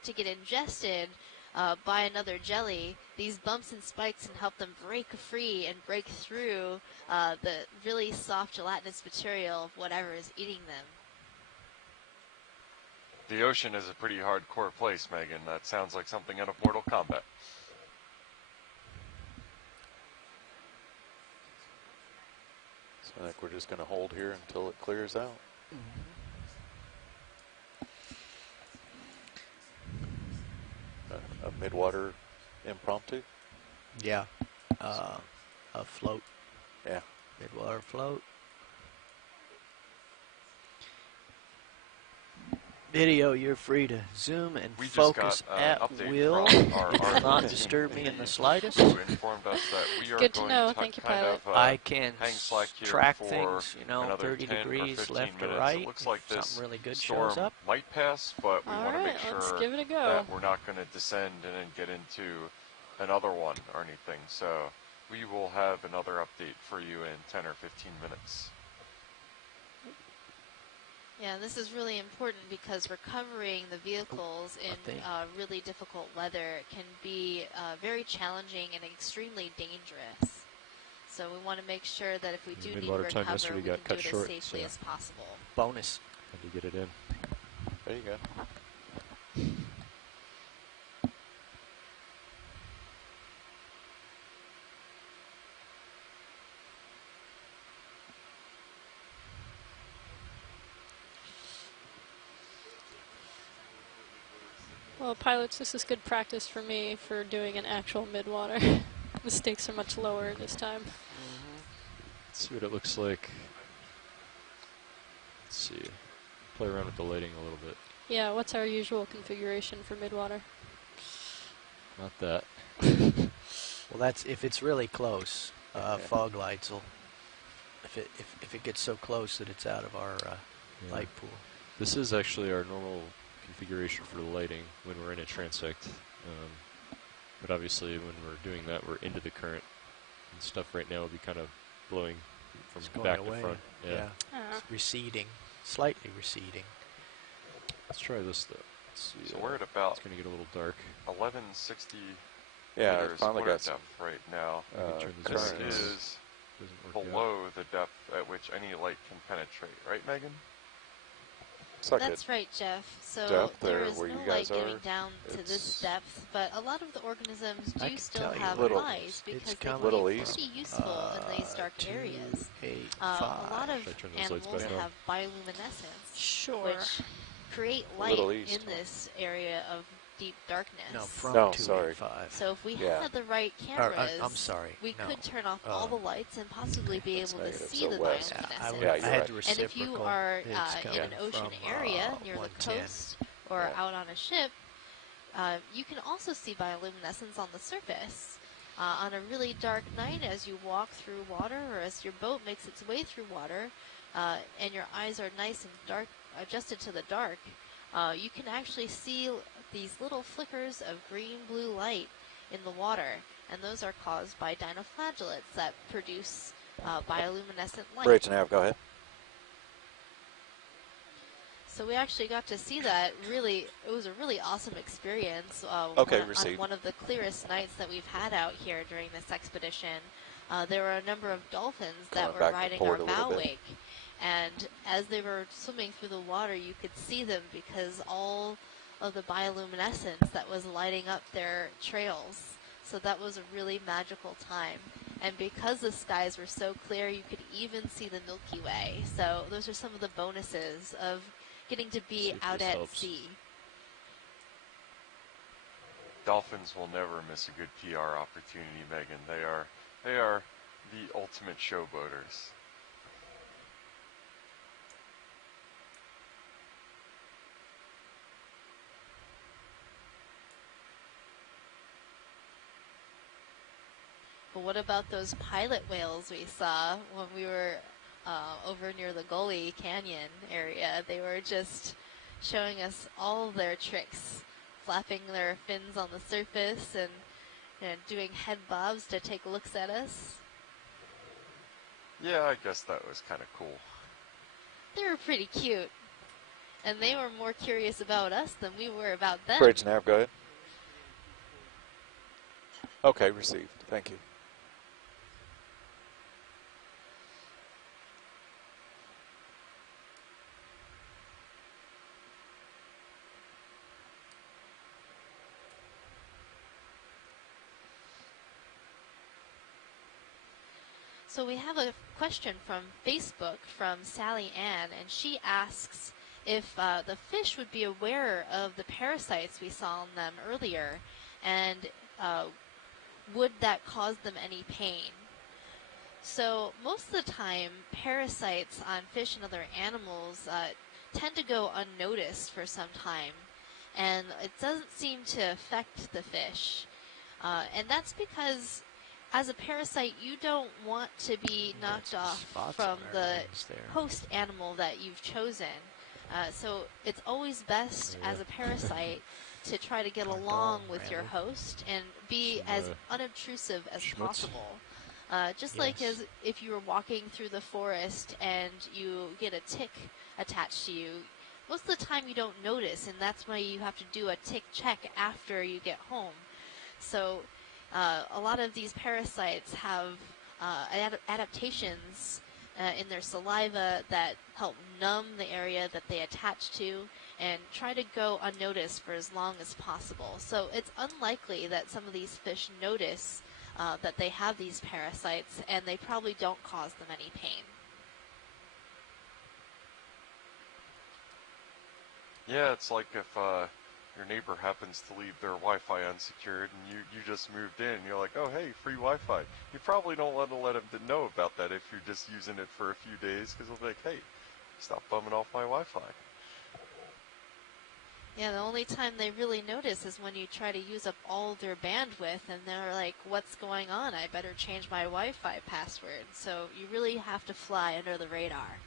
start to get ingested by another jelly, these bumps and spikes can help them break free and break through the really soft gelatinous material of whatever is eating them. The ocean is a pretty hardcore place, Megan. That sounds like something out of Mortal Kombat. So I think we're just going to hold here until it clears out. A midwater impromptu? Yeah. A float. Yeah. Midwater float. Video, you're free to zoom and focus at will. It will not disturb me in the slightest. Good to know. Thank you, pilot. I can track things, you know, 30 degrees left or right. It looks like this something really good storm shows up. might pass, but we want to make sure let's give it a go. that we're not going to descend and then get into another one or anything. So we will have another update for you in 10 or 15 minutes. Yeah, this is really important because recovering the vehicles in really difficult weather can be very challenging and extremely dangerous. So we want to make sure that if we do need to recover, we can do it as safely as possible. Bonus. Had to get it in. There you go. Well, pilots, this is good practice for me for doing an actual midwater. The stakes are much lower this time. Let's see what it looks like. Let's see. Play around with the lighting a little bit. Yeah, what's our usual configuration for midwater? Not that. Well, that's if it's really close. Fog lights will. If it gets so close that it's out of our light pool. This is actually our normal configuration for the lighting when we're in a transect, but obviously when we're doing that we're into the current and stuff. Right now will be kind of blowing from back to front. Yeah. It's receding, slightly receding. Let's try this though. Let's see, so we're at about it's going to get a little dark. 1160 yeah, meters finally got some depth right now. This is below the depth at which any light can penetrate, right, Megan? That's right, Jeff. So there is no light getting down to this depth, but a lot of the organisms do still have eyes because they can be pretty useful in these dark areas. A lot of animals have bioluminescence, which create light in this area of deep darkness. No, from no, sorry. So if we had the right cameras, we could turn off all the lights and possibly be able to see the bioluminescence. And if you are in an ocean area near the coast or out on a ship, you can also see bioluminescence on the surface. On a really dark night, as you walk through water or as your boat makes its way through water, and your eyes are nice and dark, adjusted to the dark, you can actually see these little flickers of green-blue light in the water, and those are caused by dinoflagellates that produce bioluminescent light. Bridge nav, go ahead. So we actually got to see that. Really, it was a really awesome experience. On one of the clearest nights that we've had out here during this expedition. There were a number of dolphins that were riding our bow wake, and as they were swimming through the water, you could see them because all of the bioluminescence that was lighting up their trails. So that was a really magical time. And because the skies were so clear, you could even see the Milky Way. So those are some of the bonuses of getting to be out at sea. Dolphins will never miss a good PR opportunity, Megan. They are the ultimate showboaters. But what about those pilot whales we saw when we were over near the Gully Canyon area? They were just showing us all their tricks, flapping their fins on the surface and doing head bobs to take looks at us. Yeah, I guess that was kind of cool. They were pretty cute. And they were more curious about us than we were about them. Bridge nav, go ahead. Okay, received. Thank you. So we have a question from Facebook from Sally Ann, and she asks if the fish would be aware of the parasites we saw in them earlier, and would that cause them any pain? So most of the time, parasites on fish and other animals tend to go unnoticed for some time, and it doesn't seem to affect the fish. And that's because as a parasite, you don't want to be knocked off from the host animal that you've chosen. So it's always best as a parasite to try to get along with your host and be as unobtrusive as possible. Just like as if you were walking through the forest and you get a tick attached to you, most of the time you don't notice, and that's why you have to do a tick check after you get home. So a lot of these parasites have adaptations in their saliva that help numb the area that they attach to and try to go unnoticed for as long as possible. So it's unlikely that some of these fish notice that they have these parasites, and they probably don't cause them any pain. Yeah, it's like if your neighbor happens to leave their Wi-Fi unsecured and you just moved in, you're like, oh, hey, free Wi-Fi. You probably don't want to let them know about that if you're just using it for a few days, because they'll be like, hey, stop bumming off my Wi-Fi. Yeah, the only time they really notice is when you try to use up all their bandwidth, and they're like, what's going on? I better change my Wi-Fi password. So you really have to fly under the radar.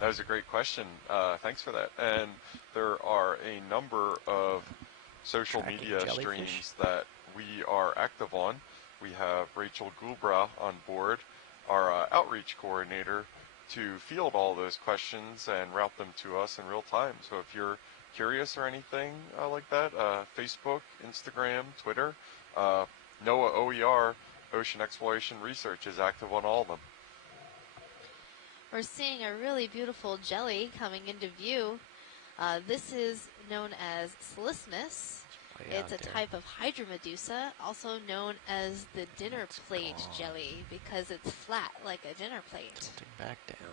That was a great question. Thanks for that. And there are a number of social media streams that we are active on. We have Rachel Gulbra on board, our outreach coordinator, to field all those questions and route them to us in real time. So if you're curious or anything like that, Facebook, Instagram, Twitter, NOAA OER, Ocean Exploration Research, is active on all of them. We're seeing a really beautiful jelly coming into view. This is known as Salismus. It's a type of hydromedusa, also known as the dinner plate jelly, because it's flat like a dinner plate. Tilting back down.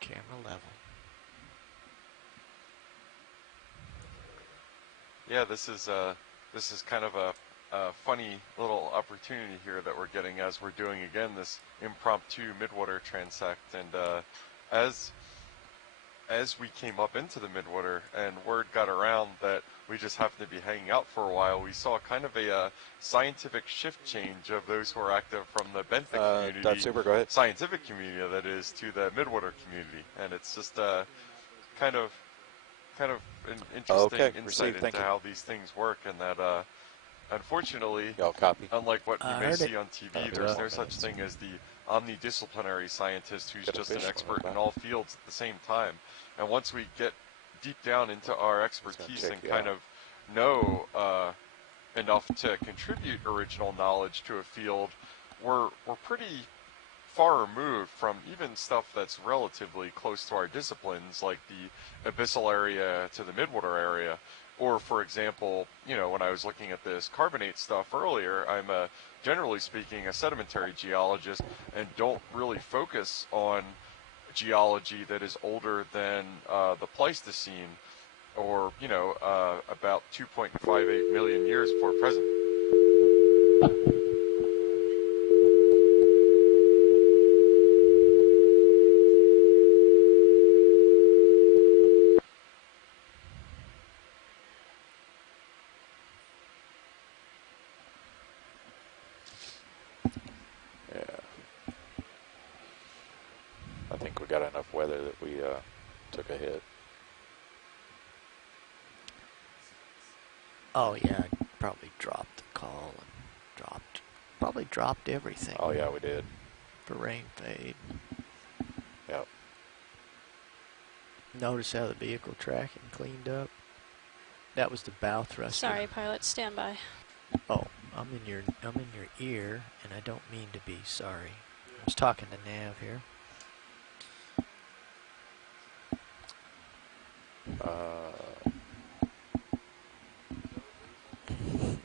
Camera level. Yeah, this is kind of a funny little opportunity here that we're getting as we're doing again this impromptu midwater transect, and as we came up into the midwater and word got around that we just happened to be hanging out for a while, we saw kind of a scientific shift change of those who are active from the benthic community, Super, go ahead. scientific community that is, to the midwater community, and it's just kind of an interesting insight into how these things work, and that unfortunately, unlike what you may see on TV, there's no such thing as the omnidisciplinary scientist who's just an expert in all fields at the same time. And once we get deep down into our expertise and kind of know enough to contribute original knowledge to a field, we're pretty far removed from even stuff that's relatively close to our disciplines, like the abyssal area to the midwater area. Or, for example, you know, when I was looking at this carbonate stuff earlier, I'm generally speaking a sedimentary geologist and don't really focus on geology that is older than the Pleistocene, or, you know, about 2.58 million years before present. Got enough weather that we took a hit. Oh yeah, I probably dropped the call and probably dropped everything. Oh yeah, we did. For rain fade. Yep. Notice how the vehicle tracking cleaned up. That was the bow thruster. Sorry, pilot, stand by. Oh, I'm in your ear, and I don't mean to be sorry. I was talking to Nav here.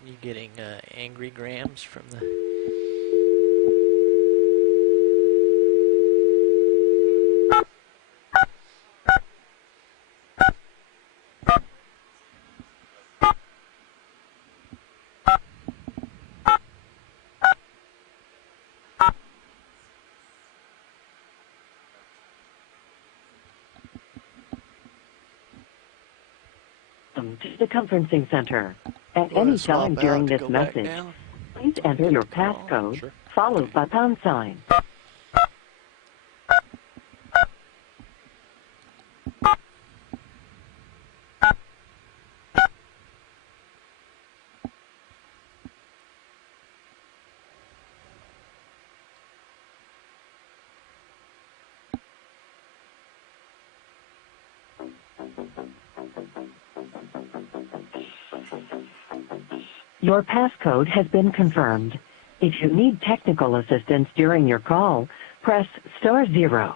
You getting angry grams from the? To the conferencing center. At any time during this message, please enter your passcode, followed by #. Your passcode has been confirmed. If you need technical assistance during your call, press *0.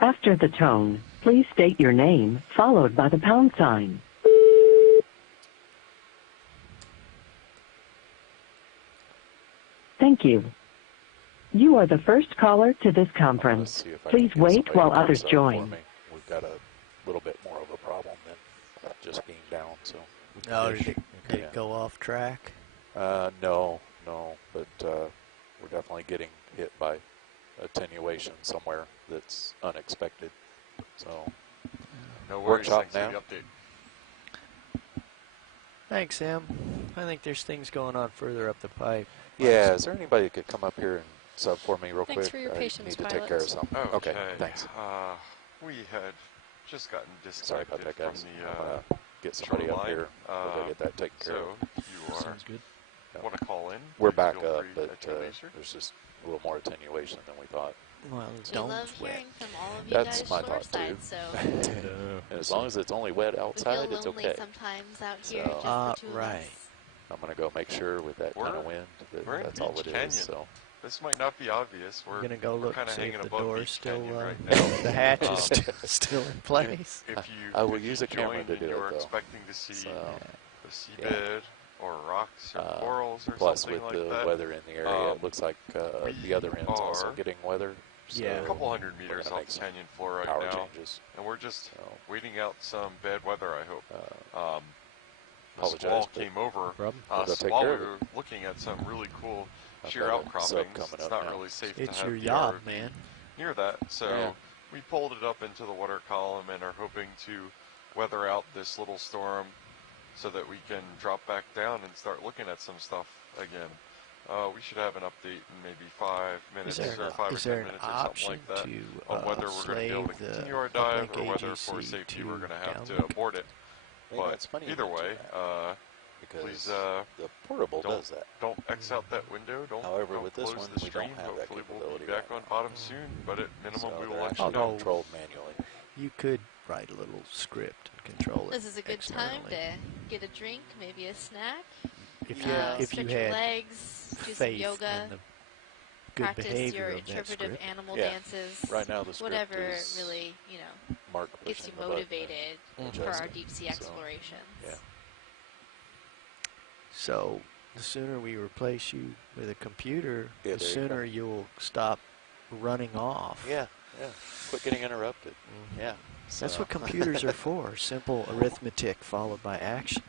After the tone, please state your name, followed by the #. Thank you. You are the first caller to this conference. Please wait while others join. We've got a little bit more of a problem than just being down, so. Oh, did it go off track? No, but we're definitely getting hit by attenuation somewhere that's unexpected. So, no worries. Workshop now. Thanks, Sam. I think there's things going on further up the pipe. Yeah, is there anybody that could come up here and sub for me real quick? Thanks for your patience, I need to take care of something. Okay, thanks. We had just gotten Sorry disconnected about that, guys. from the Get somebody up here. We'll get that taken care of. So you Sounds good. want to call in? We're back feel up, free but at your leisure. there's just a little more attenuation than we thought. Well, We love hearing from all of you That's guys my thought shoreside, too. so And as long as it's only wet we outside, feel it's lonely okay. sometimes out here, So- just the two of us. I'm going to go make sure with that kind of wind that we're in that's all Veatch it Canyon. is. So. This might not be obvious. We're gonna go look, kind of see hanging if the above door's Veatch still, Canyon right now. the hatch is still in place. If you, I will if use you a camera joined to and do you it, were though. expecting to see So, the seabed or rocks or corals or plus something with like the that. weather in the area, it looks like the other end's also are getting weather. So a couple hundred meters we're gonna off make the canyon floor right power now, changes. and we're just So, waiting out some bad weather, I hope. The apologize, squall but came over, we'll go take while care we of it. were looking at some really cool I've sheer got a sub outcroppings. coming It's up not now. really safe It's to have your the yacht, ROV man. near that, so Yeah. we pulled it up into the water column and are hoping to weather out this little storm so that we can drop back down and start looking at some stuff again. We should have an update in maybe 5 minutes or 5 or 10 minutes or something like that on whether we're going to be able to continue our dive or whether for safety we're going to have to abort it. Yeah, But it's funny either way, because please the portable does that. don't X out that window. However, don't with this close one, the we stream. don't have that Hopefully we'll capability be back right on now. bottom soon, but at minimum So we will they're let actually you know. controlled manually. You could write a little script and control it. This is a good time externally. to get a drink, maybe a snack. If Stretch you your had legs, do some faith yoga, in the good practice behavior your of that interpretive script. animal Yeah. dances. Right now the script whatever is really, Mark gets you pushing the button and motivated for our adjusting. deep sea So, explorations. yeah. So the sooner we replace you with a computer, Yeah, the there you sooner go. you'll stop running off. Yeah. Quit getting interrupted. Yeah. That's So- what computers are for. Simple arithmetic followed by action.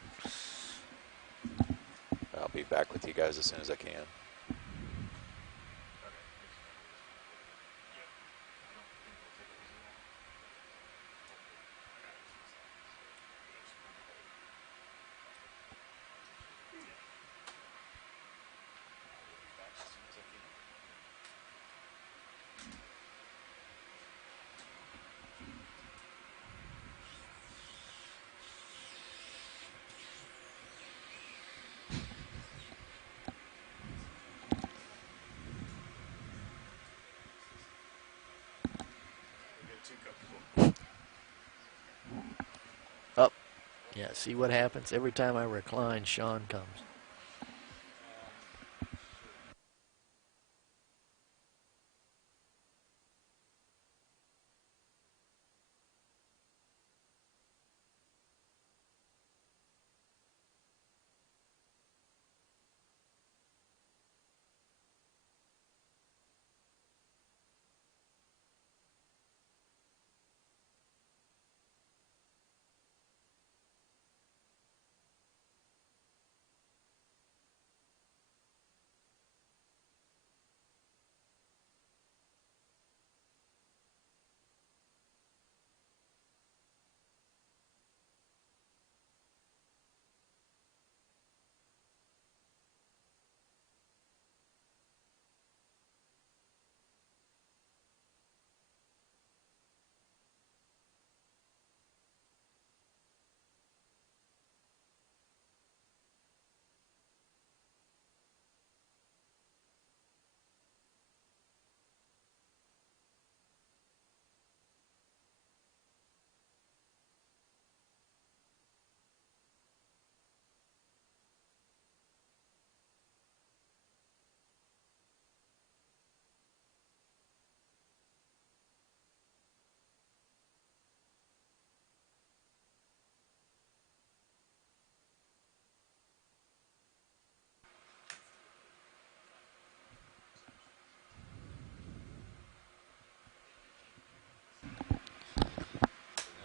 I'll be back with you guys as soon as I can. Yeah, see what happens? Every time I recline, Sean comes.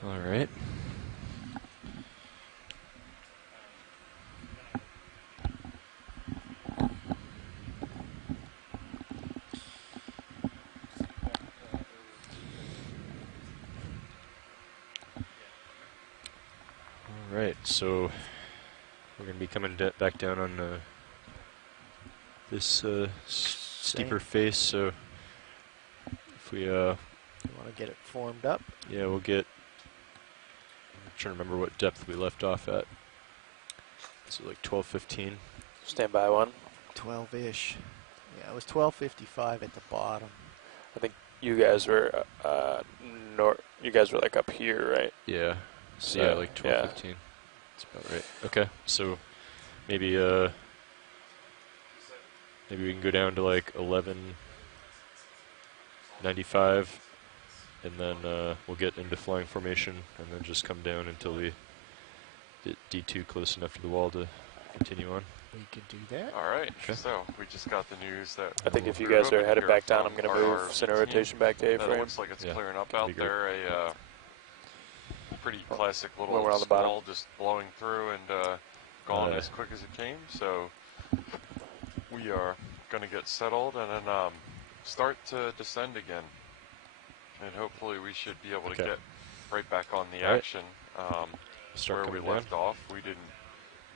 All right. All right, so we're going to be coming back down on this steeper face, so if we... you want to get it formed up? Yeah, we'll get... I'm trying to remember what depth we left off at. So like 12:15. Stand by one. 12-ish. Yeah, it was 12:55 at the bottom. I think you guys were you guys were like up here, right? Yeah. So yeah, like 12:15. Yeah. That's about right. Okay, so maybe maybe we can go down to like 11:95, and then we'll get into flying formation, and then just come down until we get D2 close enough to the wall to continue on. We could do that. All right. Okay. So we just got the news that I think if you guys are headed back down, I'm going to move center rotation back to A-frame. It looks like it's clearing up out there. A pretty classic little squall just blowing through and gone as quick as it came. So we are going to get settled and then start to descend again. And hopefully we should be able to get right back on the action. Where we left off, we didn't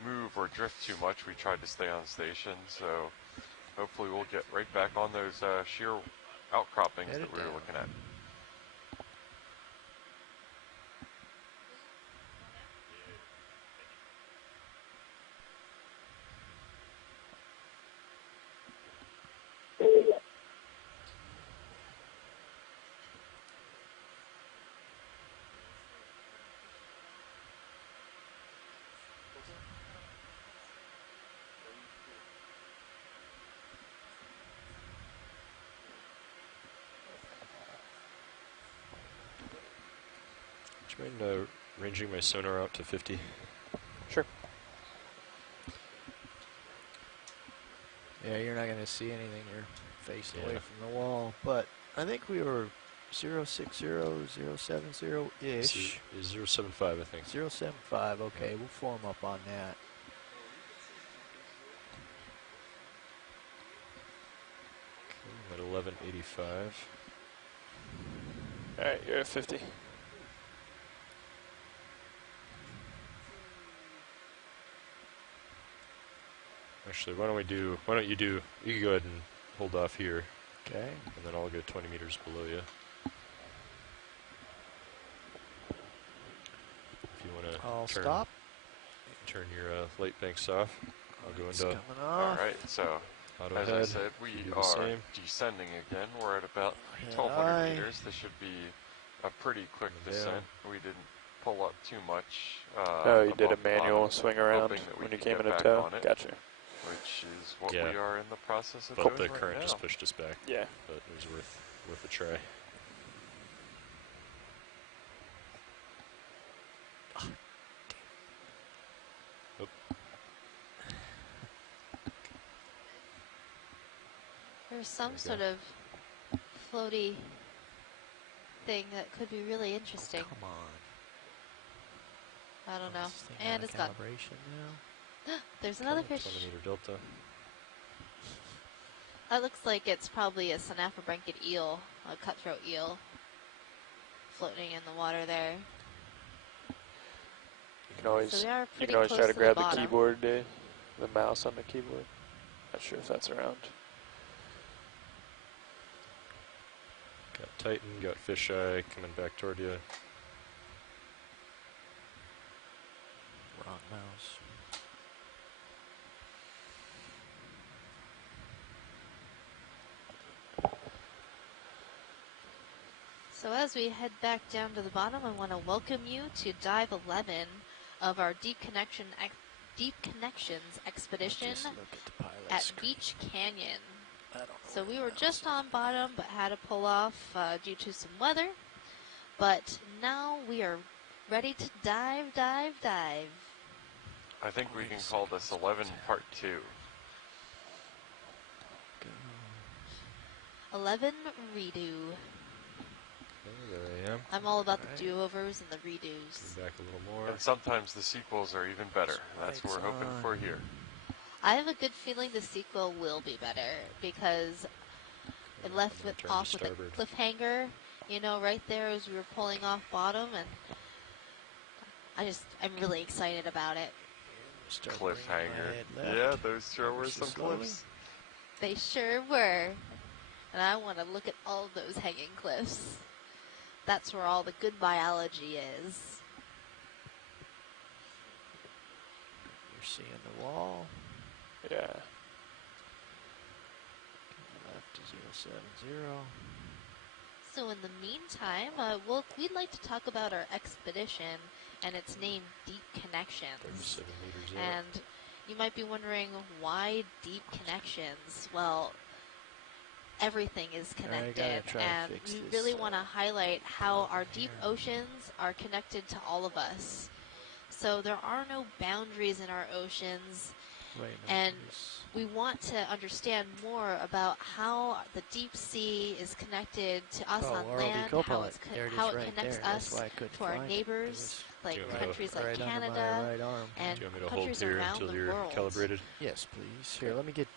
move or drift too much. We tried to stay on station, so hopefully we'll get right back on those sheer outcroppings that we were looking at. Do you mind ranging my sonar out to 50? Sure. Yeah, you're not going to see anything. You're facing away from the wall. But I think we were 060, 070-ish. 075, I think. 075, okay. We'll form up on that. Okay, I'm at 1185. All right, you're at 50. Actually, why don't you can go ahead and hold off here. Okay. And then I'll go 20 meters below you. If you want to turn your light banks off, I'll go into coming off. All right, so as I said, we are descending again. We're at about 1,200 meters. This should be a pretty quick descent. We didn't pull up too much. Oh, you did a manual swing around when you came in a tow? Gotcha. Which is what we are in the process of doing right now. But the current just pushed us back. Yeah. But it was worth a try. There's some sort of floaty thing that could be really interesting. Come on. I don't know. And it's gone. Now. There's another fish. 20 meter delta. That looks like it's probably a Synaphobranchid eel, a cutthroat eel, floating in the water there. You can always try to grab the keyboard, Dave. The mouse on the keyboard. Not sure if that's around. Got Titan, got Fisheye coming back toward you. Wrong mouse. So as we head back down to the bottom, I want to welcome you to Dive 11 of our Deep Connections expedition at Veatch Canyon. So we were just on bottom, but had to pull off due to some weather. But now we are ready to dive. I think we can call this 11 Part 2. 11 redo. There I am. I'm all about the do-overs and the redos. Back a little more. And sometimes the sequels are even better. That's what we're hoping for here. I have a good feeling the sequel will be better because it left off with a cliffhanger, you know, right there as we were pulling off bottom, and I'm really excited about it. Cliffhanger. Yeah, those sure were some cliffs. They sure were. And I want to look at all those hanging cliffs. That's where all the good biology is. You're seeing the wall. Yeah. Left to 070. So in the meantime, we'd like to talk about our expedition and its name, Deep Connections. 37 meters and you might be wondering, why Deep Connections? Well, everything is connected, and we really want to highlight how our deep oceans are connected to all of us. So there are no boundaries in our oceans, and we want to understand more about how the deep sea is connected to us on land, how it connects us to our neighbors, like countries like Canada and countries around the world. Calibrated? Yes, please. Here, let me get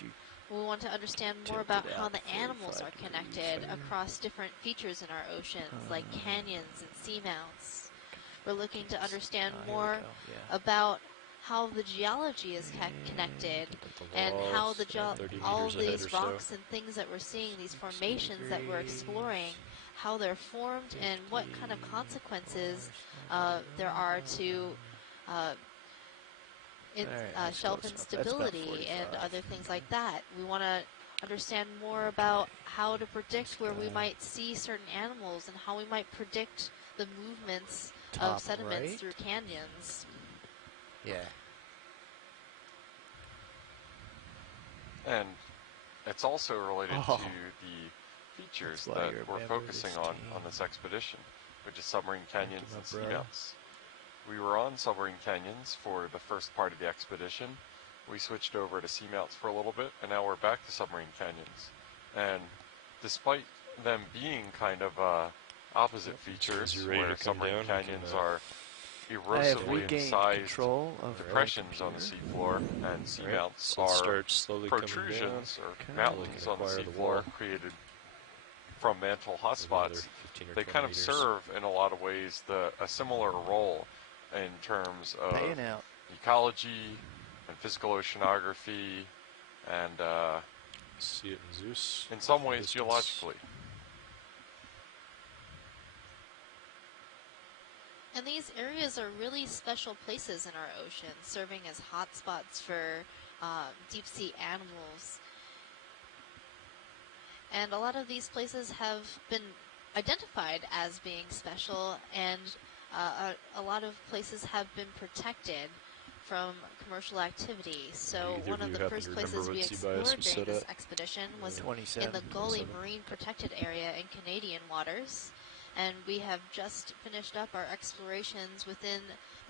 you. We want to understand more about how the animals are connected across different features in our oceans, like canyons and seamounts. We're looking to understand more about how the geology is connected and how all these rocks and things that we're seeing, these formations that we're exploring, how they're formed and what kind of consequences there are to shelf instability and other things like that. We want to understand more about how to predict where we might see certain animals and how we might predict the movements of sediments through canyons. Yeah. And it's also related to the features that we're focusing on this expedition, which is submarine canyons and seamounts. We were on submarine canyons for the first part of the expedition. We switched over to seamounts for a little bit, and now we're back to submarine canyons. And despite them being kind of opposite features, where submarine canyons are erosively incised depressions on the seafloor, and seamounts are protrusions or mountains on the seafloor created from mantle hotspots, they kind of serve in a lot of ways a similar role in terms of ecology and physical oceanography and see it in Zeus. In some ways geologically. And these areas are really special places in our ocean, serving as hotspots for deep sea animals. And a lot of these places have been identified as being special, and a lot of places have been protected from commercial activity. So one of the first places we explored during this expedition was in the Gully Marine Protected Area in Canadian waters. And we have just finished up our explorations within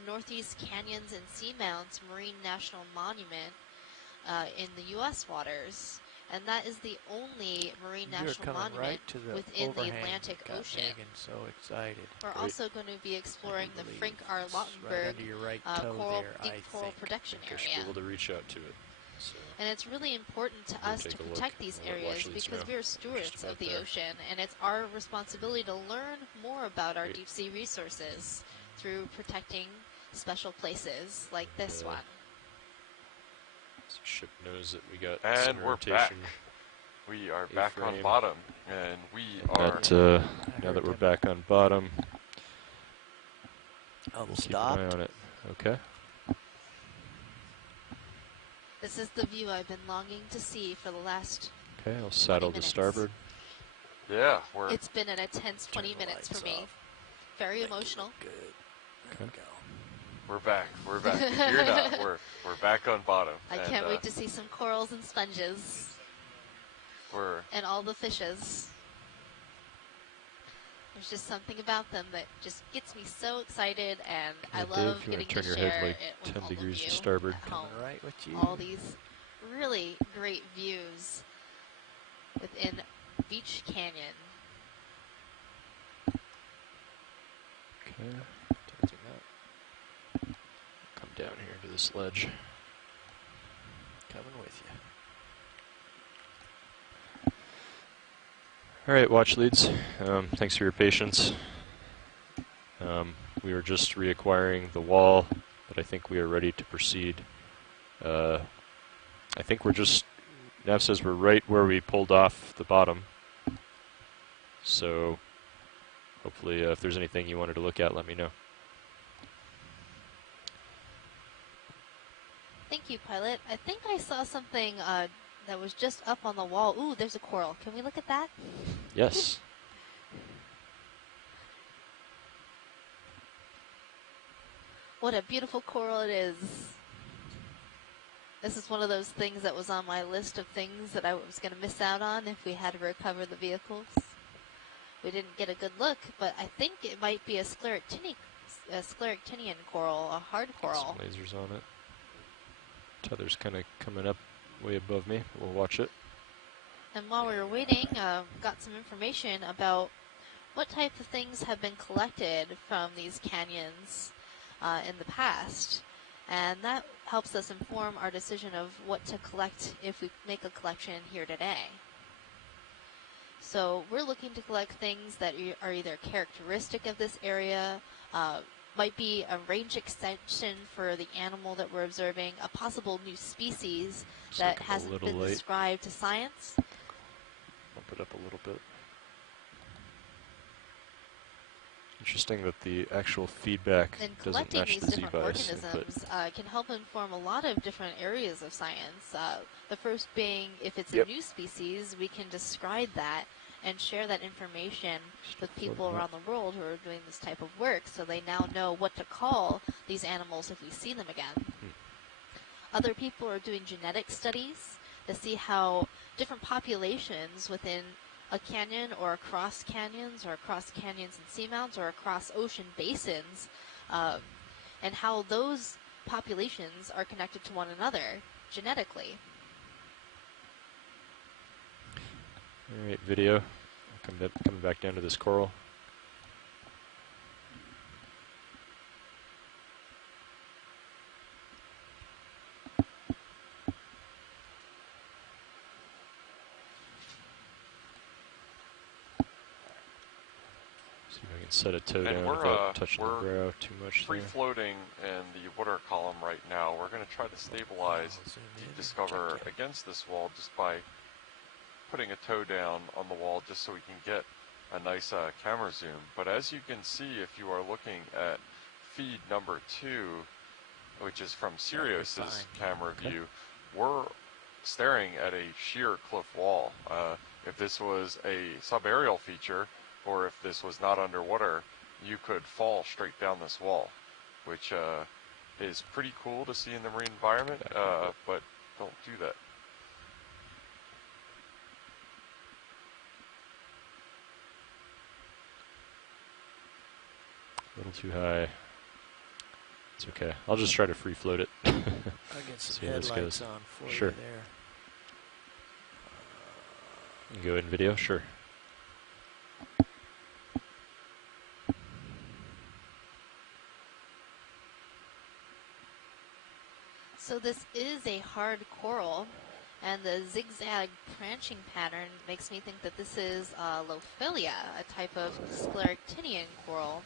Northeast Canyons and Seamounts Marine National Monument in the U.S. waters. And that is the only marine national monument within the Atlantic Ocean. So excited. We're also going to be exploring the Frank R. Lautenberg Deep Coral Protection Area. I should be able to reach out to it. So and it's really important to us to protect these areas because we're stewards of the ocean, and it's our responsibility to learn more about our deep sea resources through protecting special places like this one. So ship knows that we got and some we're rotation. back. We are back on bottom, and we are. Now that we're back on bottom, we'll keep an eye on it. Okay. This is the view I've been longing to see for the last. Okay, I'll saddle to starboard. Yeah, it's been an intense 20 minutes for me. Very emotional. Good. Okay. We're back. We're back. Here now. We're back on bottom. I can't wait to see some corals and sponges. And all the fishes. There's just something about them that just gets me so excited, and I love getting to share it with all of you to starboard. at home. Right with you. All these really great views within Veatch Canyon. Okay. Come down here to this ledge. Coming with you. All right, watch leads. Thanks for your patience. We were just reacquiring the wall, but I think we are ready to proceed. I think we're just, Nav says we're right where we pulled off the bottom. So hopefully if there's anything you wanted to look at, let me know. Thank you, pilot. I think I saw something that was just up on the wall. Ooh, there's a coral. Can we look at that? Yes. What a beautiful coral it is. This is one of those things that was on my list of things that I was going to miss out on if we had to recover the vehicles. We didn't get a good look, but I think it might be a scleractinian coral, a hard coral. Some lasers on it. Tether's kind of coming up way above me. We'll watch it. And while we were waiting, got some information about what type of things have been collected from these canyons in the past. And that helps us inform our decision of what to collect if we make a collection here today. So we're looking to collect things that are either characteristic of this area, might be a range extension for the animal that we're observing, a possible new species that hasn't been described to science. Bump it up a little bit. Interesting that the actual feedback doesn't match the Z-Bias. Collecting these different organisms can help inform a lot of different areas of science. The first being, if it's a new species, we can describe that and share that information with people around the world who are doing this type of work, so they now know what to call these animals if we see them again. Other people are doing genetic studies to see how different populations within a canyon or across canyons and seamounts or across ocean basins, and how those populations are connected to one another genetically. All right, video. Coming back down to this coral. See if I can set a toe down without touching the brow too much. Free floating in the water column right now. We're going to try to stabilize Deep Discover against this wall just by putting a toe down on the wall just so we can get a nice camera zoom. But as you can see, if you are looking at feed number 2, which is from Sirius's camera view, we're staring at a sheer cliff wall. If this was a subaerial feature, or if this was not underwater, you could fall straight down this wall, which is pretty cool to see in the marine environment, but don't do that. A little too high. It's okay. I'll just try to free float it. I'll get some headlights on for you there. You can go in video, sure. So this is a hard coral, and the zigzag branching pattern makes me think that this is Lophilia, a type of scleractinian coral.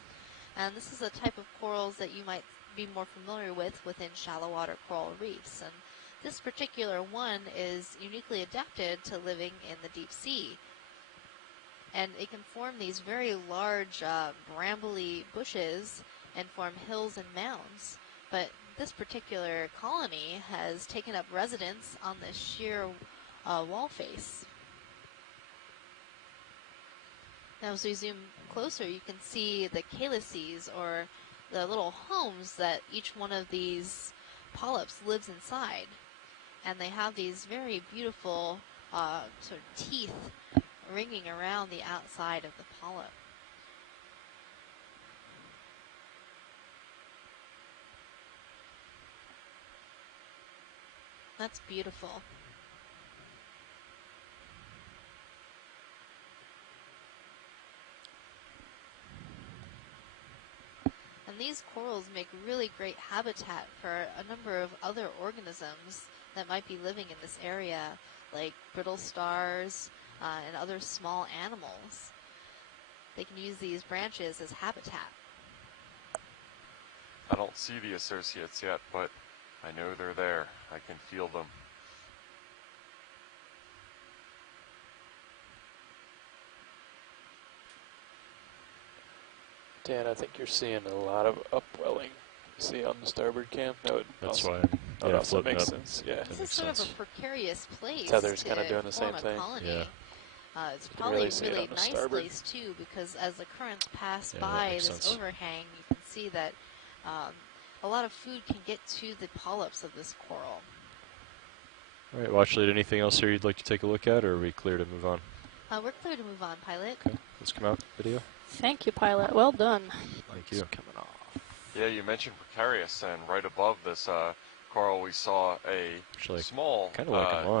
And this is a type of corals that you might be more familiar with within shallow water coral reefs. And this particular one is uniquely adapted to living in the deep sea. And it can form these very large brambly bushes and form hills and mounds. But this particular colony has taken up residence on this sheer wall face. Now as we zoom closer, you can see the calyces, or the little homes that each one of these polyps lives inside. And they have these very beautiful sort of teeth ringing around the outside of the polyp. That's beautiful. And these corals make really great habitat for a number of other organisms that might be living in this area, like brittle stars and other small animals. They can use these branches as habitat. I don't see the associates yet, but I know they're there. I can feel them. Dan, I think you're seeing a lot of upwelling. See on the starboard cam? That's why that also makes sense. Yeah. This is sort of a precarious place. Tether's kind of doing the same thing. Yeah. It's probably a really nice place too, because as the currents pass by this overhang, you can see that a lot of food can get to the polyps of this coral. All right, Watchlead, anything else here you'd like to take a look at, or are we clear to move on? We're clear to move on, Pilot. Okay, let's come out, video. Thank you, Pilot. Well done. Thank you. Coming off. Yeah, you mentioned precarious, and right above this coral we saw a small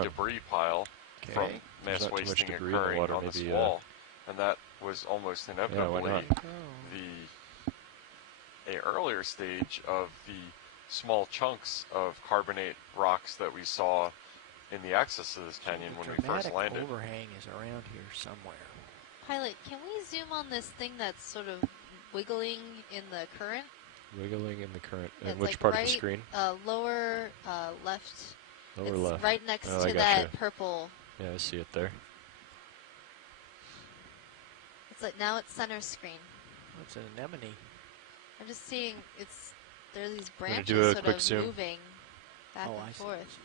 debris pile from mass wasting occurring on this wall, and that was almost inevitably the earlier stage of the small chunks of carbonate rocks that we saw in the access to this canyon when we first landed. The overhang is around here somewhere. Pilot, can we zoom on this thing that's sort of wiggling in the current? Wiggling in the current. And which part of the screen? Lower left. Lower left. Right next to that purple. Yeah, I see it there. It's like now it's center screen. Oh, it's an anemone. I'm just seeing there are these branches sort of moving back and forth.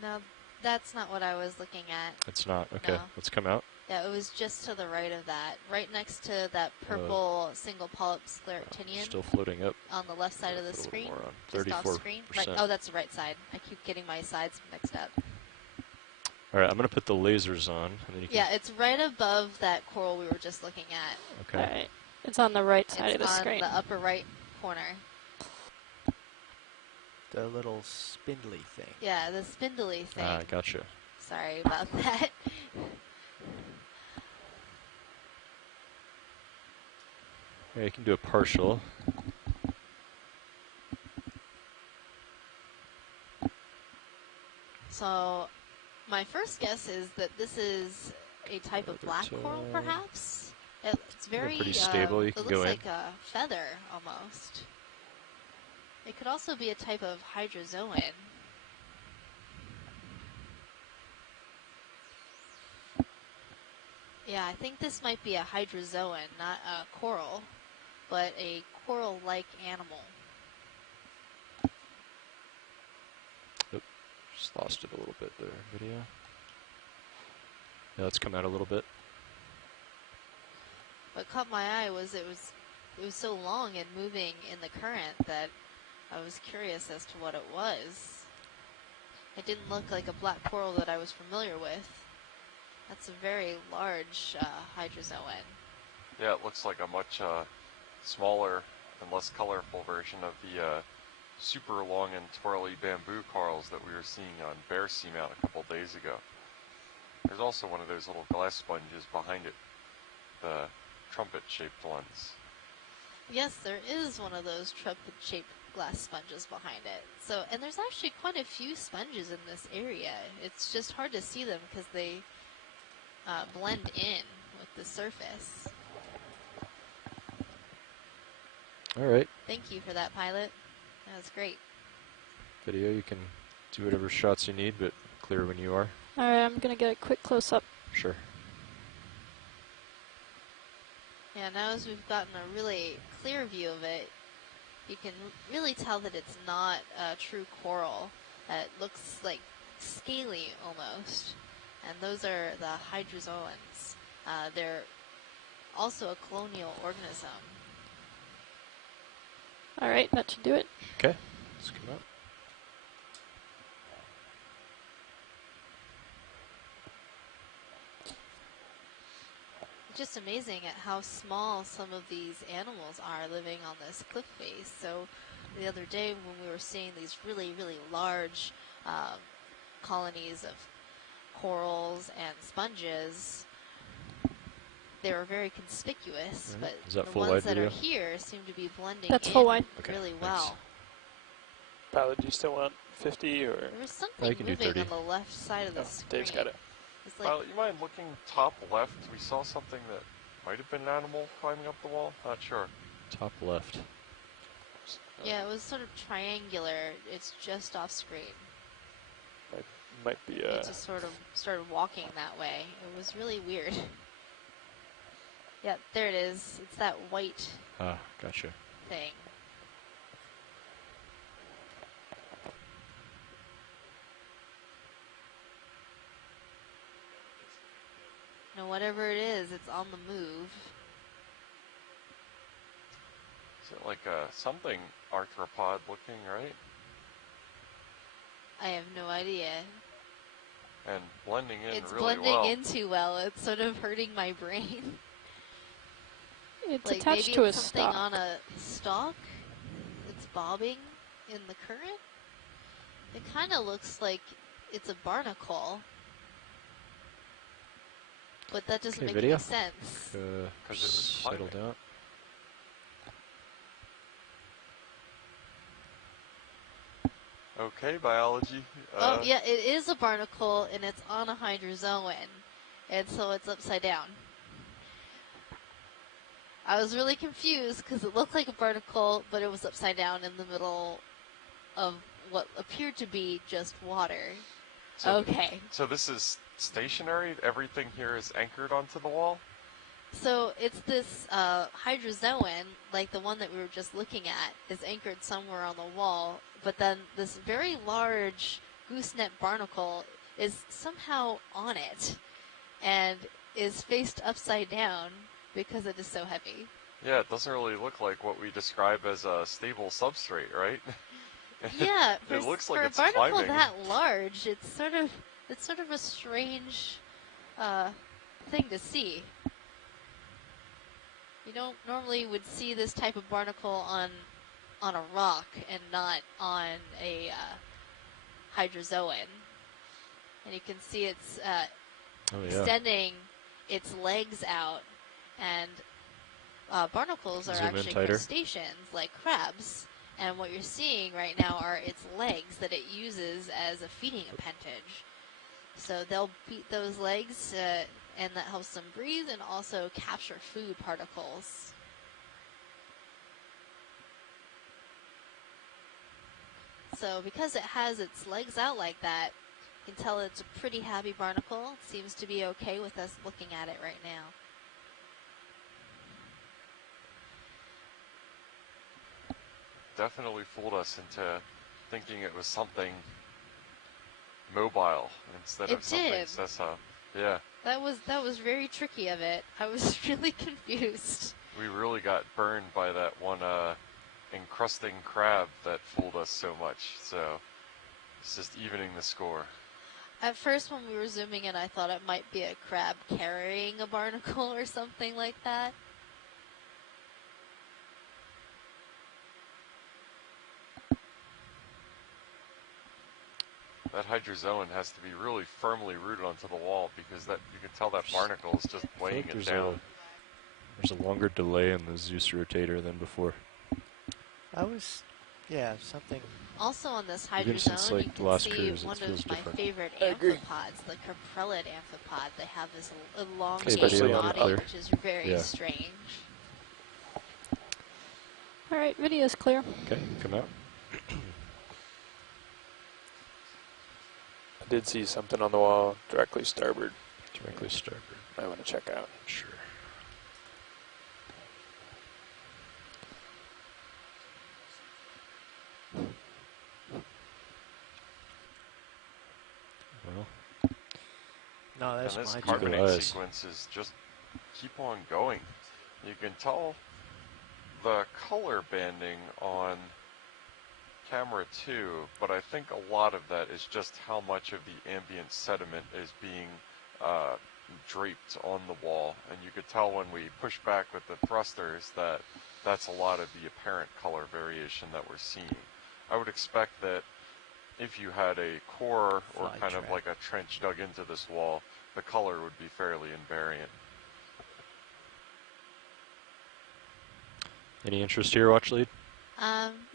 No, that's not what I was looking at. It's not? Okay, let's come out. Yeah, it was just to the right of that. Right next to that purple single polyp scleractinian. Still floating up. On the left side of the screen. 34%. Right, oh, that's the right side. I keep getting my sides mixed up. All right, I'm going to put the lasers on. And then you can it's right above that coral we were just looking at. Okay. All right. It's on the right side of the screen. It's on the upper right corner. The little spindly thing. Yeah, the spindly thing. Ah, gotcha. Sorry about that. Yeah, you can do a partial. So, my first guess is that this is a type of black coral, perhaps. It's very pretty stable. You can go in. It looks like a feather almost. It could also be a type of hydrozoan. Yeah, I think this might be a hydrozoan, not a coral, but a coral-like animal. Just lost it a little bit there, video. Yeah, let's come out a little bit. What caught my eye was it was so long and moving in the current that I was curious as to what it was. It didn't look like a black coral that I was familiar with. That's a very large hydrozoan. Yeah, it looks like a much smaller and less colorful version of the super long and twirly bamboo corals that we were seeing on Bear Seamount a couple days ago. There's also one of those little glass sponges behind it, the trumpet-shaped ones. Yes, there is one of those trumpet-shaped glass sponges behind it. So, and there's actually quite a few sponges in this area. It's just hard to see them because they blend in with the surface. All right. Thank you for that, pilot. That was great. Video, you can do whatever shots you need, but clear when you are. All right, I'm going to get a quick close-up. Sure. Yeah, now as we've gotten a really clear view of it, you can really tell that it's not a true coral. It looks like scaly almost. And those are the hydrozoans. They're also a colonial organism. All right, that should do it. Okay, let's come out. Just amazing at how small some of these animals are living on this cliff face. So the other day when we were seeing these really, really large colonies of corals and sponges, they were very conspicuous, but the ones that are here seem to be blending in full wide. Really well. Pilot, do you still want 50 or? There was something moving on the left side of the screen. Dave's got it. Like, well, you mind looking top left? We saw something that might have been an animal climbing up the wall. Not sure. Top left. Yeah, it was sort of triangular. It's just off screen. Might be. It just sort of started walking that way. It was really weird. Yeah, there it is. It's that white. Gotcha. Thing. Now, whatever it is, it's on the move. Is it like something arthropod looking, right? I have no idea. And blending in it's really well. It's blending in too well. It's sort of hurting my brain. It's like attached maybe to it's a something stalk. on a stalk. It's bobbing in the current. It kind of looks like it's a barnacle. But that doesn't make any sense. Because it was settled down. Okay, biology. Oh, yeah, it is a barnacle, and it's on a hydrozoan. And so it's upside down. I was really confused because it looked like a barnacle, but it was upside down in the middle of what appeared to be just water. So okay. So this is stationary? Everything here is anchored onto the wall? So it's this hydrozoan, like the one that we were just looking at, is anchored somewhere on the wall, but then this very large gooseneck barnacle is somehow on it and is faced upside down because it is so heavy. Yeah, it doesn't really look like what we describe as a stable substrate, right? Yeah, it looks like it's for a barnacle climbing. that large, it's sort of a strange thing to see. You don't normally would see this type of barnacle on a rock and not on a hydrozoan. And you can see it's extending its legs out, and barnacles are actually crustaceans like crabs. And what you're seeing right now are its legs that it uses as a feeding appendage. So they'll beat those legs, and that helps them breathe and also capture food particles. So because it has its legs out like that, you can tell it's a pretty happy barnacle. It seems to be okay with us looking at it right now. Definitely fooled us into thinking it was something mobile instead of something sessile. Yeah. That was very tricky of it. I was really confused. We really got burned by that one encrusting crab that fooled us so much. So it's just evening the score. At first, when we were zooming in, I thought it might be a crab carrying a barnacle or something like that. That hydrozoan has to be really firmly rooted onto the wall because that you can tell that barnacle is just weighing it down. There's a longer delay in the Zeus rotator than before. Something. Also on this hydrozone, like you can see one of my favorite amphipods, the coprellid amphipod. They have this elongated body, which is very strange. All right, video's clear. Okay, come out. I did see something on the wall directly starboard. Directly starboard. I want to check out. Sure. Well, no, that's and this carbonate sequences just keep on going. You can tell the color banding on camera 2, but I think a lot of that is just how much of the ambient sediment is being draped on the wall. And you could tell when we push back with the thrusters that that's a lot of the apparent color variation that we're seeing. I would expect that if you had a core or kind of like a trench dug into this wall, the color would be fairly invariant. Any interest here, watch lead?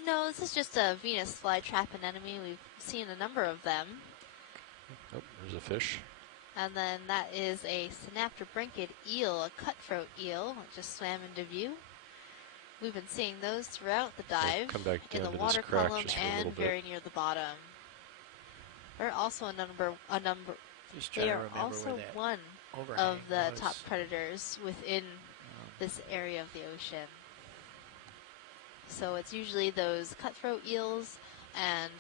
No, this is just a Venus flytrap anemone. We've seen a number of them. Oh, there's a fish. And then that is a synaptobranchid eel, a cutthroat eel, that just swam into view. We've been seeing those throughout the dive, come back in the water column and very near the bottom. There are also a number. They are also one of the top predators within this area of the ocean. So it's usually those cutthroat eels and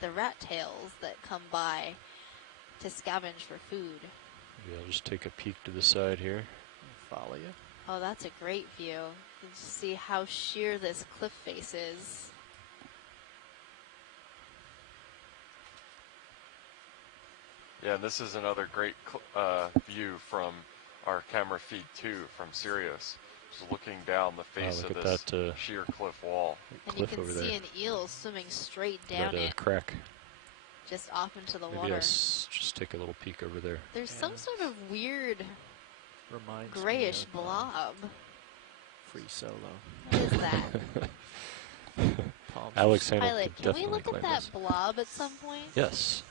the rat tails that come by to scavenge for food. Maybe I'll just take a peek to the side here. Follow you. Oh, that's a great view. You can see how sheer this cliff face is. Yeah, and this is another great view from our camera feed 2 from Sirius. Just looking down the face of this sheer cliff wall. And you can see an eel swimming straight down it. Crack. Just off into the water. Maybe I'll just take a little peek over there. There's some sort of weird grayish blob. Free Solo. What is that? Alex Pilot, can we look at that blob at some point? Yes.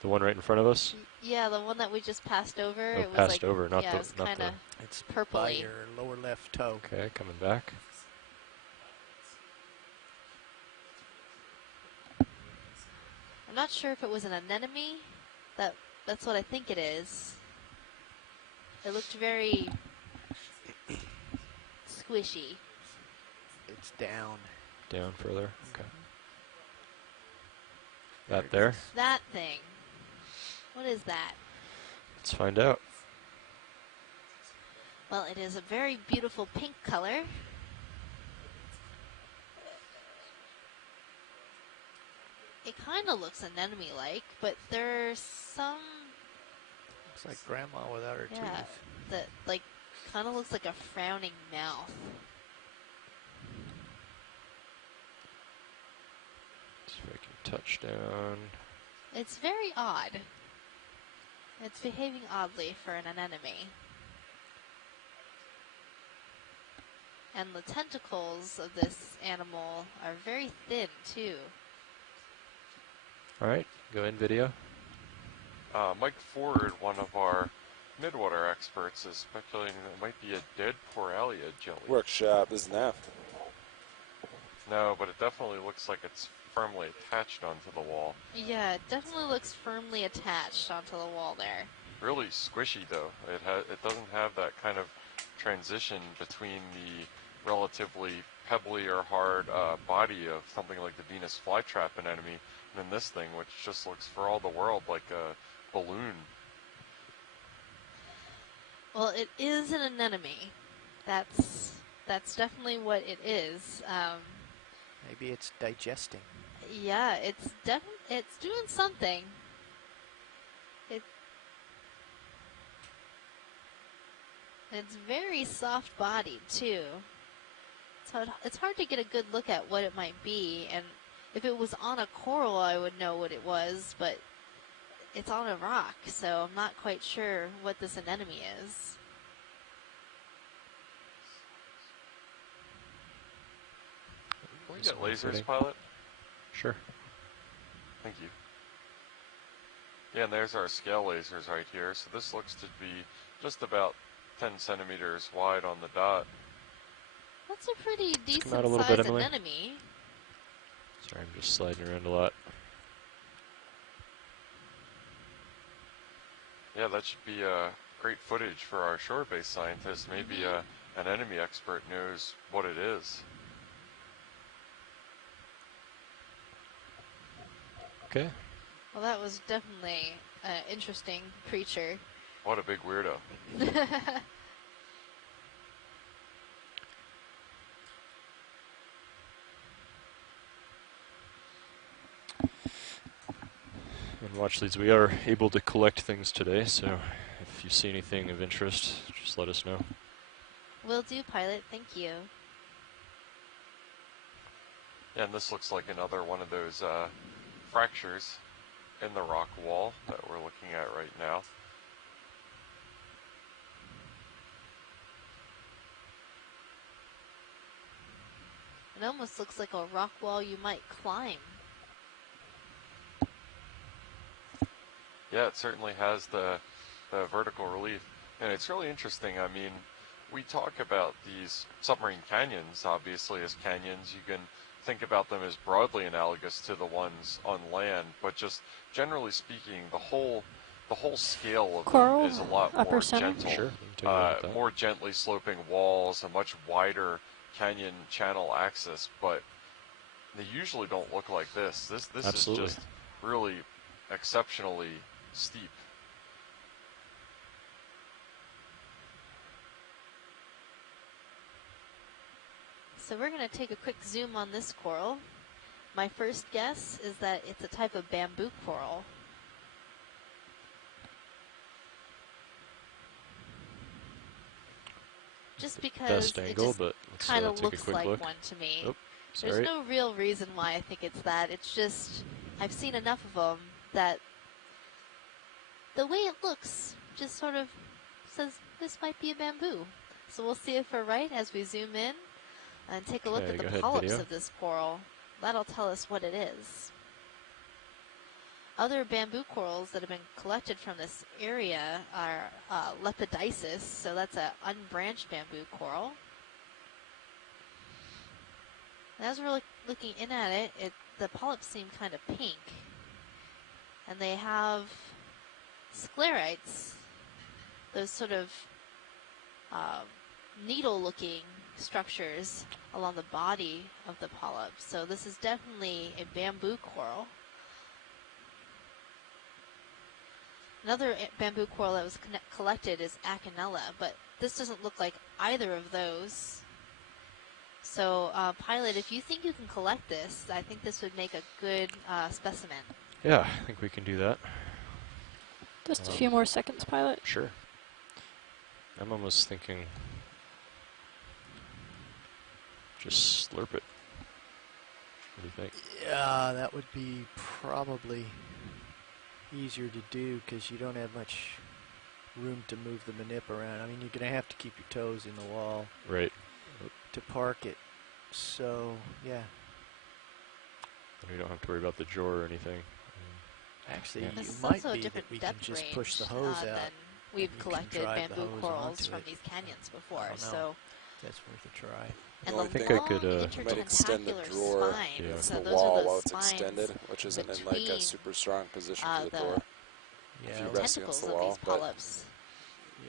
The one right in front of us? Yeah, the one that we just passed over. Oh, it was passed over, not the... It's purpley. By your lower left toe. Okay, coming back. I'm not sure if it was an anemone. That's what I think it is. It looked very squishy. It's down. Down further? Okay. That there? That thing. What is that? Let's find out. Well, it is a very beautiful pink color. It kind of looks anemone-like, but there's some... Looks like grandma without her teeth. That, like, kind of looks like a frowning mouth. See if I can touch down. It's very odd. It's behaving oddly for an anemone. And the tentacles of this animal are very thin, too. All right, go in video. Mike Ford, one of our midwater experts, is speculating that it might be a dead Poralia jelly. Workshop, this is Nav. No, but it definitely looks like it's firmly attached onto the wall. Yeah, it definitely looks firmly attached onto the wall there. Really squishy, though. It doesn't have that kind of transition between the relatively pebbly or hard body of something like the Venus flytrap anemone than this thing, which just looks for all the world like a balloon. Well, it is an anemone. That's definitely what it is. Maybe it's digesting. Yeah, it's doing something. It's very soft-bodied too. So it's hard to get a good look at what it might be, and if it was on a coral, I would know what it was, but it's on a rock, so I'm not quite sure what this anemone is. Can we get lasers, pilot? Sure. Thank you. Yeah, and there's our scale lasers right here. So this looks to be just about 10 centimeters wide on the dot. That's a pretty decent-sized anemone. Sorry, I'm just sliding around a lot. Yeah, that should be great footage for our shore-based scientists. Maybe an enemy expert knows what it is. Okay. Well, that was definitely an interesting creature. What a big weirdo. And watch these. We are able to collect things today, so if you see anything of interest, just let us know. Will do, pilot. Thank you. Yeah, and this looks like another one of those fractures in the rock wall that we're looking at right now. It almost looks like a rock wall you might climb. Yeah, it certainly has the vertical relief. And it's really interesting. I mean, we talk about these submarine canyons, obviously, as canyons. You can think about them as broadly analogous to the ones on land, but just generally speaking, the whole scale of them is a lot more gentle. Sure. More gently sloping walls, a much wider canyon channel axis, but they usually don't look like this. This Absolutely. is just really exceptionally steep. So we're going to take a quick zoom on this coral. My first guess is that it's a type of bamboo coral. Just because it just kind of looks like one to me. Oh, there's no real reason why I think it's that. It's just, I've seen enough of them that the way it looks just sort of says this might be a bamboo. So we'll see if we're right as we zoom in and take a look at the polyps of this coral. That'll tell us what it is. Other bamboo corals that have been collected from this area are Lepidopsis, so that's an unbranched bamboo coral. And as we're looking in at it, the polyps seem kind of pink. And they have sclerites, those sort of needle-looking structures along the body of the polyp. So this is definitely a bamboo coral. Another bamboo coral that was collected is Acanella, but this doesn't look like either of those. So, pilot, if you think you can collect this, I think this would make a good specimen. Yeah, I think we can do that. Just a few more seconds, pilot. Sure. I'm almost thinking just slurp it. What do you think? Yeah, that would be probably easier to do because you don't have much room to move the manip around. I mean, you're going to have to keep your toes in the wall. Right. To park it. So, yeah. And we don't have to worry about the jaw or anything. Actually, you might be that we can just push the hose out. We've collected bamboo corals from these canyons before, so that's worth a try. And I think I could might extend the drawer so the wall while it's extended, which isn't in like a super strong position for the door. Yeah, resting against the wall, but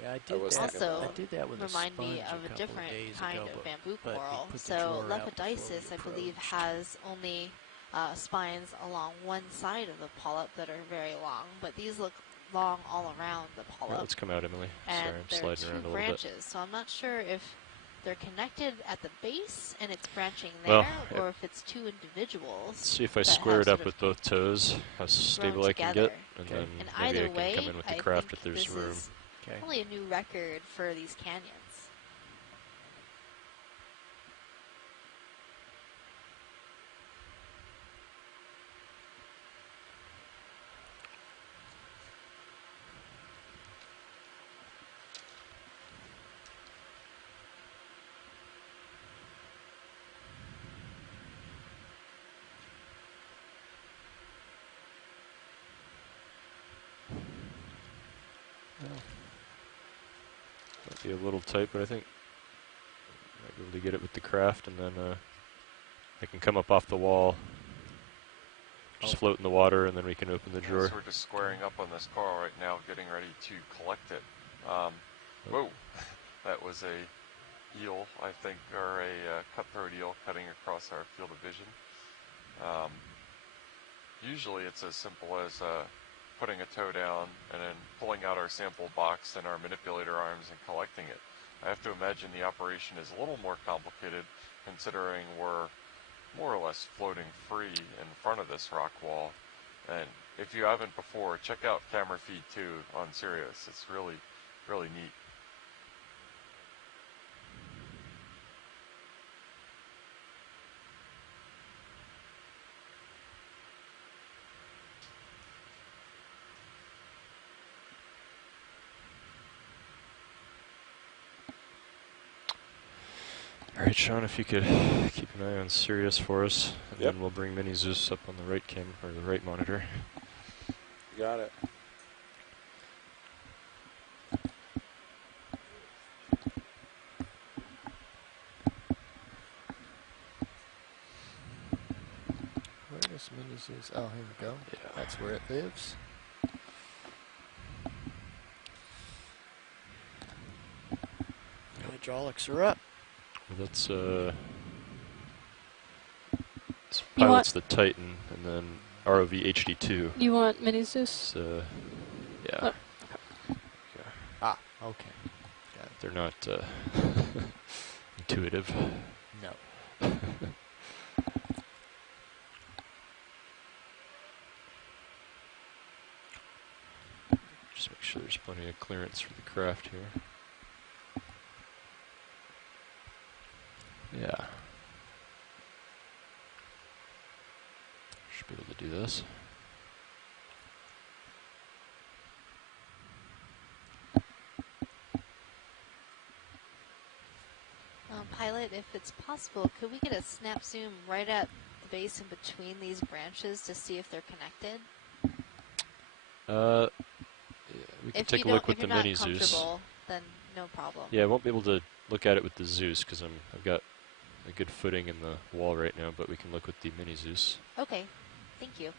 Yeah, I did that. Also, I did that with remind me of a different kind of bamboo coral. So lepidophysis, I believe, has only spines along one side of the polyp that are very long, but these look long all around the polyp. Right, let's come out, Emily. And sorry, I'm sliding around a little branches, bit. so I'm not sure if they're connected at the base and it's branching there, or if it's two individuals. Let's see if I square it up with both toes, how stable I can get, and then maybe I can come in with the craft if there's room. Probably a new record for these canyons. Might be a little tight, but I think I might be able to get it with the craft, and then I can come up off the wall, just float in the water, and then we can open the drawer. So we're just squaring up on this coral right now, getting ready to collect it. Whoa, that was a eel, I think, or a cutthroat eel cutting across our field of vision. Usually it's as simple as putting a toe down and then pulling out our sample box and our manipulator arms and collecting it. I have to imagine the operation is a little more complicated, considering we're more or less floating free in front of this rock wall. And if you haven't before, check out Camera Feed 2 on Sirius. It's really, really neat. All right, Sean, if you could keep an eye on Sirius for us, and then we'll bring Mini Zeus up on the right cam, or the right monitor. You got it. Where does Mini Zeus? Oh, here we go. Yeah. That's where it lives. Hydraulics are up. That's pilot's the Titan, and then ROV HD2. You want Mini Zeus? Yeah. Oh, okay. Ah, okay. They're not intuitive. No. Just make sure there's plenty of clearance for the craft here. Yeah. Should be able to do this. Pilot, if it's possible, could we get a snap zoom right at the base in between these branches to see if they're connected? Yeah, we can take a look with the Mini Zeus. Then no problem. Yeah, I won't be able to look at it with the Zeus because I've got a good footing in the wall right now, but we can look with the Mini Zeus. Okay, thank you.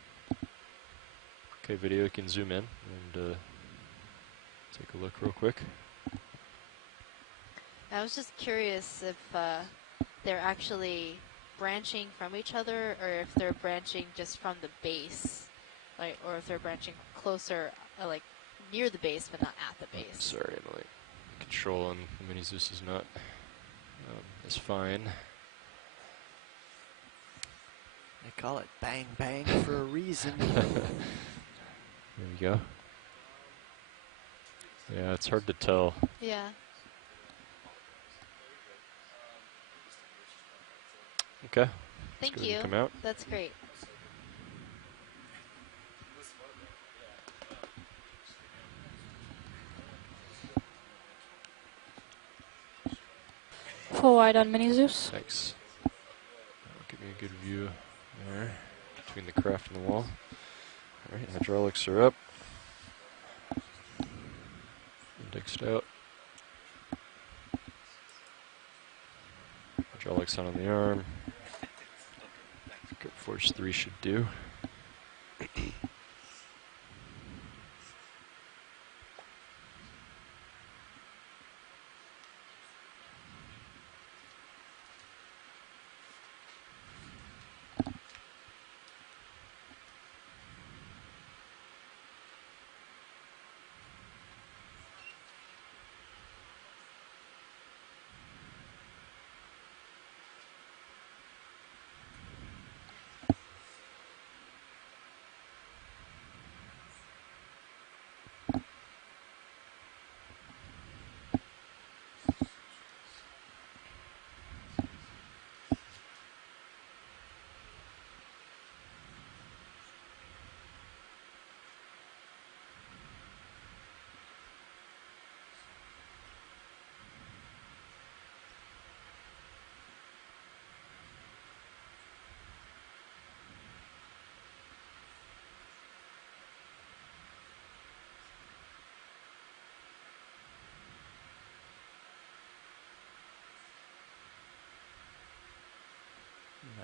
Okay, video, you can zoom in and take a look real quick. I was just curious if they're actually branching from each other, or if they're branching just from the base, like, or if they're branching closer, like near the base, but not at the base. Sorry, Emily. Control on the Mini Zeus is not is fine. They call it bang bang for a reason. There we go. Yeah, it's hard to tell. Yeah. Okay. Thank you. Come out. That's great. Full wide on Mini Zeus. Thanks. That'll give me a good view there between the craft and the wall. All right, hydraulics are up. Indexed out. Hydraulics on the arm. Good force 3 should do.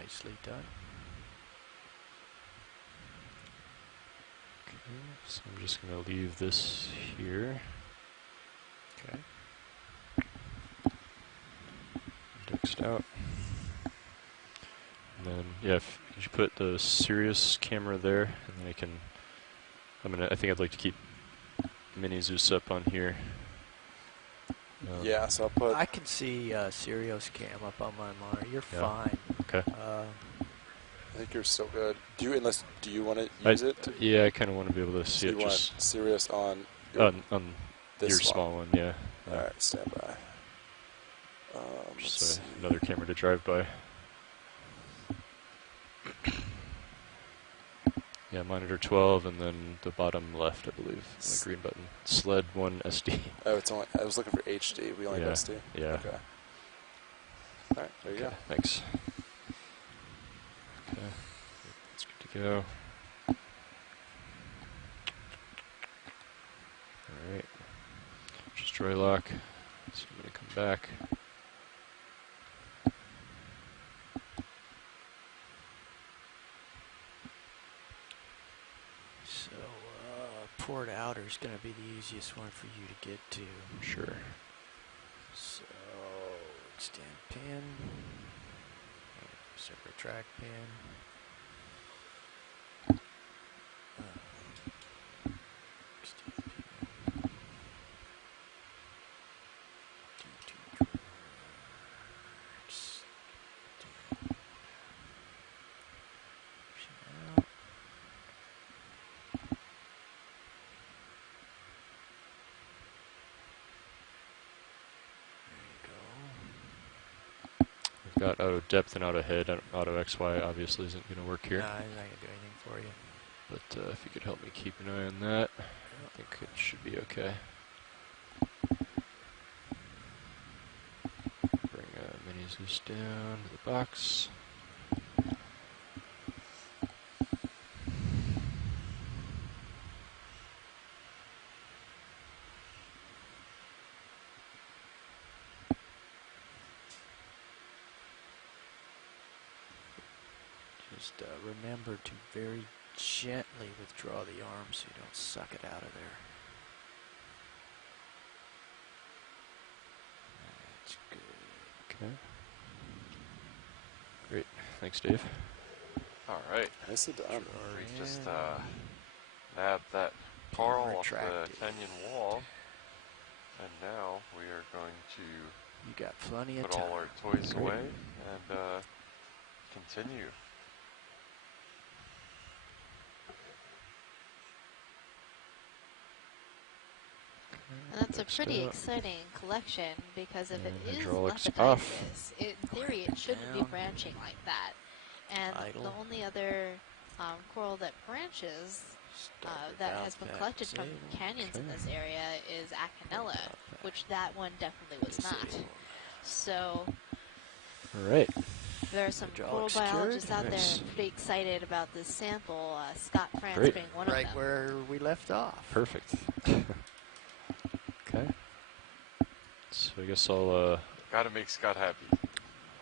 Nicely done. Okay, so I'm just going to leave this here. Okay. Indexed out. And then, yeah, if you put the Sirius camera there, and then I think I'd like to keep Mini Zeus up on here. Yeah, so I'll put... I can see Sirius cam up on my monitor. You're fine. Okay. I think you're still good. Do you want to use it? Yeah, I kind of want to be able to see it. You want Sirius on on your small one, yeah. All right, stand by. Just another camera to drive by. Yeah, monitor 12, and then the bottom left, I believe, the green button. SLED 1 SD. Oh, it's only. I was looking for HD. We only have SD. Yeah. Okay. All right, there you go. Thanks. Okay, that's good to go. All right. Just dry lock. So I'm going to come back. Port outer is going to be the easiest one for you to get to. Sure. So, extend pin, separate track pin. Extend pin. D2 drawers. Out. Got auto depth and auto head. Auto XY obviously isn't going to work here. Nah, I'm not going to do anything for you. But if you could help me keep an eye on that, I think it should be okay. Bring Mini Zeus down to the box. Just remember to very gently withdraw the arm so you don't suck it out of there. That's good. Okay. Great. Thanks, Dave. All right. Nicely done. We just nabbed that coral off the canyon wall, and now we are going to put all our toys away and continue. And that's a pretty exciting collection, because if it is lepidopsis, in theory it shouldn't be branching like that. And the only other coral that branches that has been collected from canyons in this area is Acanella, which that one definitely was not. So all right. There are some coral biologists out there pretty excited about this sample, Scott France being one of them. Right where we left off. Perfect. Okay. So I guess I'll gotta make Scott happy.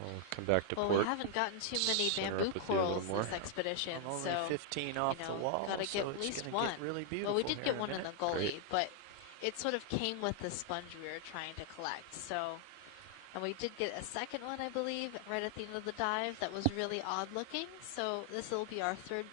I'll come back to port. Well, we haven't gotten too many bamboo corals this expedition, I'm only so 15 off the wall, gotta get at least one. Get really beautiful. Well, we did get one in the gully, but it sort of came with the sponge we were trying to collect. So, and we did get a second one, I believe, right at the end of the dive that was really odd looking. So this will be our third bamboo